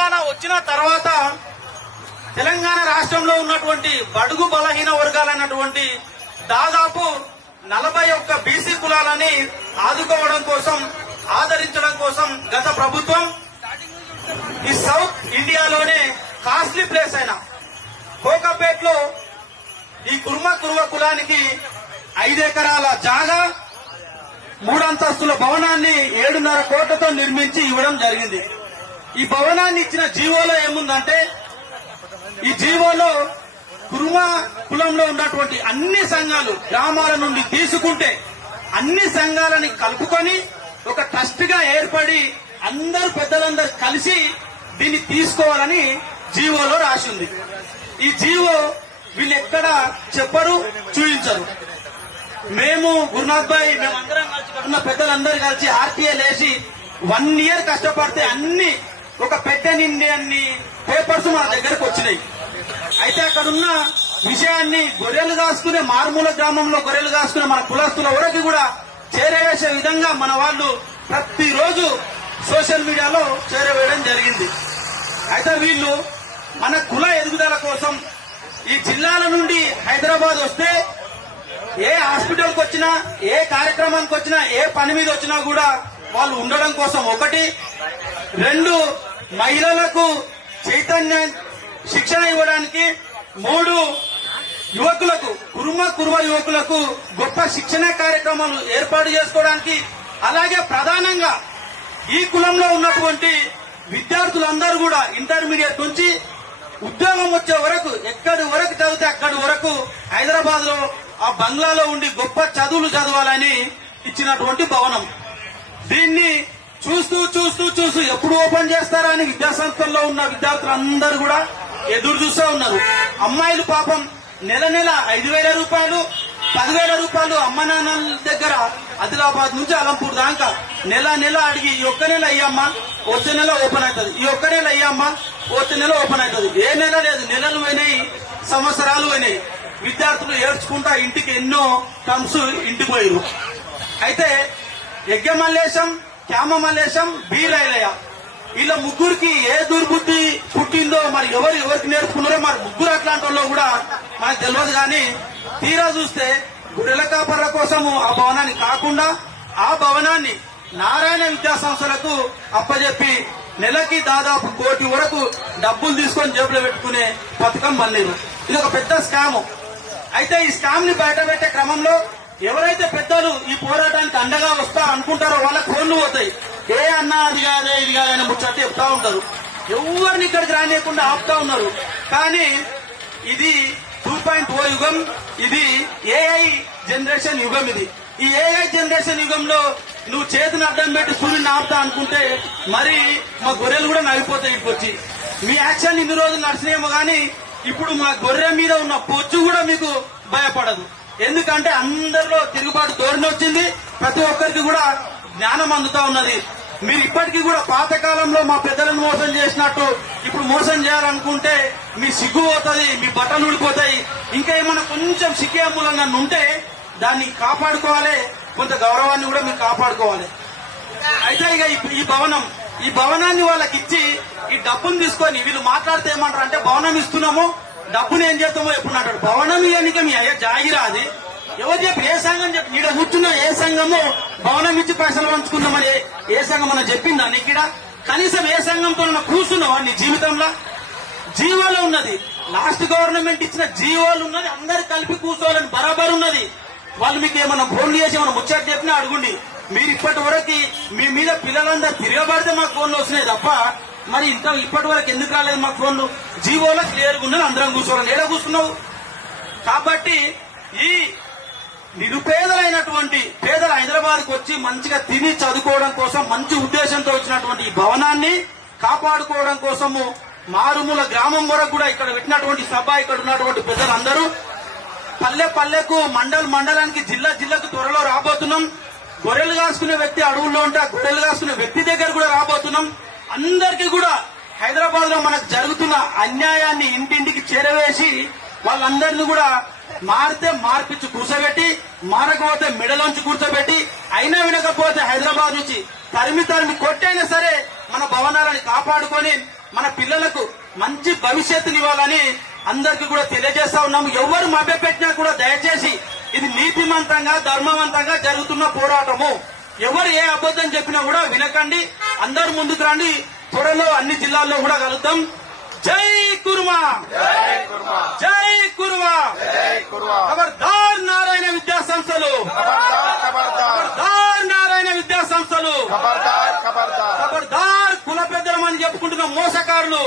తెలంగాణ వచ్చిన తర్వాత తెలంగాణ రాష్ట్రంలో ఉన్నటువంటి బడుగు బలహీన వర్గాలైనటువంటి దాదాపు 41 బీసీ కులాలని ఆదుకోవడం కోసం, ఆదరించడం కోసం గత ప్రభుత్వం ఈ సౌత్ ఇండియాలోనే కాస్ట్లీ ప్లేస్ అయిన కోకాపేట్లో ఈ కుర్మ కులానికి 5 ఎకరాల జాగా 3 అంతస్తుల భవనాన్ని 7.5 కోట్లతో నిర్మించి ఇవ్వడం జరిగింది. ఈ భవనాన్ని ఇచ్చిన జీవోలో ఏముందంటే, ఈ జీవోలో కుర్మ కులంలో ఉన్నటువంటి అన్ని సంఘాలు గ్రామాల నుండి తీసుకుంటే అన్ని సంఘాలని కలుపుకొని ఒక ట్రస్ట్ గా ఏర్పడి అందరు పెద్దలందరూ కలిసి దీన్ని తీసుకోవాలని జీవోలో రాసింది. ఈ జీవో వీళ్ళు ఎక్కడ చెప్పరు, చూపించరు. మేము గురునాథ్ భాయ్ మేమందరం కలిసి ఉన్న పెద్దలందరూ కలిసి ఆర్టీఏ లేసి 1 ఇయర్ కష్టపడితే అన్ని ఒక పెట్టె నిండి అన్ని పేపర్స్ మన దగ్గరకు వచ్చినాయి. అయితే అక్కడున్న విషయాన్ని గొర్రెలు కాసుకునే మారుమూల గ్రామంలో గొర్రెలు కాసుకునే మన కులస్తుల వరకు కూడా చేరవేసే విధంగా మన వాళ్ళు ప్రతిరోజు సోషల్ మీడియాలో చేరవేయడం జరిగింది. అయితే వీళ్ళు మన కుల ఎదుగుదల కోసం ఈ జిల్లాల నుండి హైదరాబాద్ వస్తే ఏ హాస్పిటల్కి వచ్చినా, ఏ కార్యక్రమానికి వచ్చినా, ఏ పని మీద వచ్చినా కూడా వాళ్ళు ఉండడం కోసం 1, 2 మహిళలకు చైతన్య శిక్షణ ఇవ్వడానికి, 3 యువకులకు కుర్మ యువకులకు గొప్ప శిక్షణ కార్యక్రమాలు ఏర్పాటు చేసుకోవడానికి, అలాగే ప్రధానంగా ఈ కులంలో ఉన్నటువంటి విద్యార్థులందరూ కూడా ఇంటర్మీడియట్ నుంచి ఉద్యోగం వచ్చే వరకు ఎక్కడి వరకు చదివితే అక్కడి వరకు హైదరాబాద్ లో ఆ బంగ్లాలో ఉండి గొప్ప చదువులు చదవాలని ఇచ్చినటువంటి భవనం. దీన్ని చూస్తూ ఎప్పుడు ఓపెన్ చేస్తారా అని విద్యాసంస్థల్లో ఉన్న విద్యార్థులందరూ కూడా ఎదురు చూస్తూ ఉన్నారు. అమ్మాయిలు పాపం నెల 5,000 రూపాయలు, 10,000 రూపాయలు అమ్మ నాన్నల దగ్గర ఆదిలాబాద్ నుంచి అలంపూర్ దాకా నెల అడిగి ఈ ఒక్క నెల అయ్యమ్మా వచ్చే నెల ఓపెన్ అవుతుంది, ఈ ఒక్క నెల అయ్యమ్మా వచ్చే నెల ఓపెన్ అవుతుంది. ఏ నెల లేదు, నెలలు పోయినాయి, సంవత్సరాలు పోయినాయి. విద్యార్థులు ఏడ్చుకుంటా ఇంటికి ఎన్నో టర్మ్స్ ఇంటికి పోయారు. అయితే యజ్ఞ మల్లేశం, క్యామ మల్లేశం, బీరైలయ్య వీళ్ళ ముగ్గురికి ఏ దుర్బుద్ధి పుట్టిందో మరి ఎవరికి నేర్చుకున్నారో మరి ముగ్గురు అట్లాంటి వాళ్ళు కూడా మనకు తెలియదు. కానీ తీరా చూస్తే గుర్రెల కాపర్ల కోసము ఆ భవనాన్ని కాకుండా ఆ భవనాన్ని నారాయణ విద్యా సంస్థలకు అప్పజెప్పి నెలకి దాదాపు 1 కోటి వరకు డబ్బులు తీసుకొని జేబులో పెట్టుకునే పథకం మళ్ళీరు. ఇది ఒక పెద్ద స్కామ్. అయితే ఈ స్కామ్ ని బయటపెట్టే క్రమంలో ఎవరైతే పెద్దలు ఈ పోరాటానికి అండగా వస్తా అనుకుంటారో వాళ్ళకి ఫోన్లు పోతాయి. ఏ అన్నా అది కాదే ఇది కాదని ముచ్చట చెప్తా ఉంటారు. ఎవరిని ఇక్కడికి రానియకుండా ఆపుతా ఉన్నారు. కానీ ఇది 2.0 యుగం, ఇది ఏఐ జనరేషన్ యుగం. ఈ ఏఐ జనరేషన్ యుగంలో నువ్వు చేతిని అడ్డం పెట్టి సూర్యుని ఆపుతా అనుకుంటే మరి మా గొర్రెలు కూడా నవ్విపోతాయి. ఇటుకొచ్చి మీ యాక్షన్ ఇన్ని రోజులు నడిచినేమో కానీ ఇప్పుడు మా గొర్రె మీద ఉన్న పొచ్చు కూడా మీకు భయపడదు. ఎందుకంటే అందరిలో తిరుగుబాటు ధోరణి వచ్చింది. ప్రతి ఒక్కరికి కూడా జ్ఞానం అందుతా ఉన్నది. మీరు ఇప్పటికీ కూడా పాతకాలంలో మా పెద్దలను మోసం చేసినట్టు ఇప్పుడు మోసం చేయాలనుకుంటే మీ సిగ్గు పోతుంది, మీ బట్టలు ఊడిపోతాయి. ఇంకా ఏమైనా కొంచెం సిగ్గే మూలంగా ఉంటే దాన్ని కాపాడుకోవాలి, కొంత గౌరవాన్ని కూడా మీరు కాపాడుకోవాలి. అయితే ఇక ఈ భవనాన్ని వాళ్ళకి ఇచ్చి ఈ డబ్బును తీసుకొని వీళ్ళు మాట్లాడితే ఏమంటారు అంటే, భవనం ఇస్తున్నాము డబ్బుని ఏం చేస్తామో ఎప్పుడు అంటాడు. భవనం ఇవ్వడానికి మీ అయ్యా జాగిరా అది ఎవరు చెప్పి, ఏ సంఘం చెప్పి ఇక్కడ కూర్చున్నా ఏ సంఘము భవనం ఇచ్చి పైసలు పంచుకుందామని ఏ సంఘం అన్న చెప్పిందా నీకు? కనీసం ఏ సంఘంతో కూర్చున్నావా నీ జీవితంలో? జీవోలో ఉన్నది, లాస్ట్ గవర్నమెంట్ ఇచ్చిన జీవోలు ఉన్నది, అందరు కలిపి కూర్చోవాలని బరాబర్ ఉన్నది. వాళ్ళు మీకు ఏమన్నా ఫోన్లు చేసి ఏమన్నా ముచ్చట చెప్పినా అడుగుండి. మీరు ఇప్పటి వరకు మీ మీద పిల్లలందరూ తిరగబడితే మాకు ఫోన్లు వస్తున్నాయి తప్ప మరి ఇప్పటి వరకు ఎందుకు రాలేదు మాకు ఫోన్లు? జీవోలో క్లియర్గా ఉన్నది, అందరం కూర్చోవాలి. ఏడ కూర్చున్నావు? కాబట్టి ఈ నిరుపేదలైనటువంటి పేదలు హైదరాబాద్కి వచ్చి మంచిగా తిని చదువుకోవడం కోసం మంచి ఉద్దేశంతో వచ్చినటువంటి ఈ భవనాన్ని కాపాడుకోవడం కోసము మారుమూల గ్రామం వరకు కూడా ఇక్కడ పెట్టినటువంటి సభ, ఇక్కడ ఉన్నటువంటి పెద్దలందరూ పల్లెకు మండలానికి జిల్లాకు త్వరలో రాబోతున్నాం. గొర్రెలు కాసుకునే వ్యక్తి అడవుల్లో ఉంటే గొర్రెలు కాసుకునే వ్యక్తి దగ్గర కూడా రాబోతున్నాం. అందరికీ కూడా హైదరాబాద్ లో మనకు జరుగుతున్న అన్యాయాన్ని ఇంటింటికి చేరవేసి వాళ్ళందరినీ కూడా మారితే మార్పించి కూర్చోబెట్టి, మారకపోతే మెడలోంచి కూర్చోబెట్టి, అయినా వినకపోతే హైదరాబాద్ నుంచి తరిమి కొట్టైనా సరే మన భవనాలని కాపాడుకొని మన పిల్లలకు మంచి భవిష్యత్తునివ్వాలని అందరికీ కూడా తెలియజేస్తా ఉన్నాము. ఎవరు మభ్యపెట్టినా కూడా దయచేసి ఇది నీతిమంతంగా ధర్మవంతంగా జరుగుతున్న పోరాటము. ఎవరు ఏ అబద్ధం చెప్పినా కూడా వినకండి. అందరూ ముందుకు రండి. త్వరలో అన్ని జిల్లాల్లో కూడా కలుద్దాం. జై కుర్మా, జై కుర్మా, ఖబర్దార్ నారాయణ విద్యా సంస్థలు, ఖబర్దార్ నారాయణ విద్యా సంస్థలు, ఖబర్దార్ కుల పెద్దలమని చెప్పుకుంటున్న మోసకారులు,